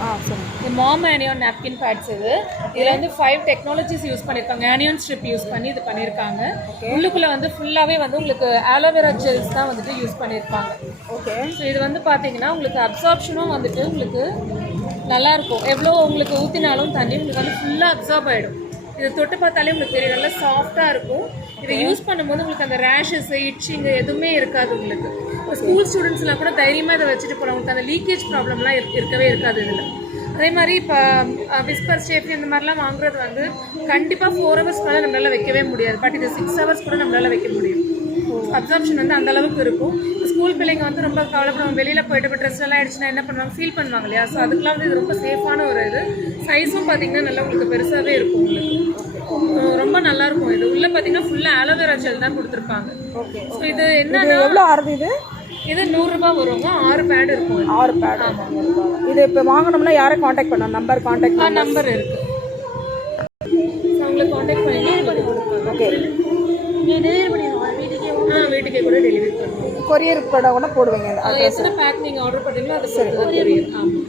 ஆ சொல்லுங்கள் இது மாம் anion napkin bats இது. இதில் வந்து ஃபைவ் டெக்னாலஜிஸ் யூஸ் பண்ணியிருக்காங்க ஆனியான் ஸ்ட்ரிப் யூஸ் பண்ணி இது பண்ணியிருக்காங்க உள்ளுக்குள்ளே வந்து ஃபுல்லாகவே வந்து உங்களுக்கு ஆலோவேரா ஜெல்ஸ் தான் வந்துட்டு யூஸ் பண்ணியிருப்பாங்க ஓகே ஸோ இது வந்து பார்த்தீங்கன்னா உங்களுக்கு அப்சார்ப்ஷனும் வந்துட்டு உங்களுக்கு நல்லா இருக்கும். எவ்வளோ உங்களுக்கு ஊற்றினாலும் தண்ணி உங்களுக்கு வந்து ஃபுல்லாக அப்சார்ப் ஆகிடும் இதை தொட்டு பார்த்தாலே உங்களுக்கு தெரியும் நல்லா சாஃப்டாக இருக்கும். இதை யூஸ் பண்ணும்போது உங்களுக்கு அந்த ரேஷஸ் இட்சிங்கு எதுவுமே இருக்காது உங்களுக்கு. இப்போ ஸ்கூல் ஸ்டூடெண்ட்ஸ்லாம் கூட தைரியமாக இதை வச்சுட்டு போகலாம் உங்களுக்கு அந்த லீக்கேஜ் ப்ராப்ளம்லாம் இருக்கவே இருக்காது இதில். அதே மாதிரி இப்போ விஸ்பர் ஸ்டேஃபி இந்த மாதிரிலாம் வாங்குறது வந்து கண்டிப்பாக ஃபோர் ஹவர்ஸ் மேலே நம்மளால் வைக்கவே முடியாது. பட் இது சிக்ஸ் ஹவர்ஸ் கூட நம்மளால் வைக்க முடியும். அப்சார்ப்ஷன் வந்து அந்த அளவுக்கு இருக்கும். ஸ்கூல் பிள்ளைங்க வந்து ரொம்ப கவலைப்படுவாங்க. வெளியில் போயிட்டு இப்போ ட்ரெஸ் எல்லாம் ஆயிடுச்சுன்னா என்ன பண்ணுவாங்க? ஃபீல் பண்ணுவாங்க இல்லையா? ஸோ அதுக்கெலாம் வந்து இது ரொம்ப சேஃபான ஒரு இது. சைஸும் பார்த்தீங்கன்னா நல்லா உங்களுக்கு பெருசாகவே இருக்கும் உங்களுக்கு. ரொம்ப நல்லா இருக்கும் இது. உள்ளே பார்த்தீங்கன்னா ஃபுல்லாக ஆலோவேரா ஜெல் தான் கொடுத்துருப்பாங்க. ஓகே ஸோ இது என்னன்னா எவ்வளோ ஆறுது இது? இது நூறுரூபா வருவாங்க ஆறு பேட் இருக்கும். ஆறு பேட் இது இப்போ வாங்கணும்னா யாரை காண்டாக்ட் பண்ணணும்? நம்பர் காண்டாக்ட் நம்பர் இருக்கு. ஸோ அவங்களை காண்டாக்ட் பண்ணி ஓகே கூட டெலிவரி பண்ணுவோம் கொரியர் கூட கூட போடுவீங்க. எத்தனை பேக் நீங்கள் ஆர்டர் பண்ணீங்களோ அது சரி. கொரியர் ஆமாம்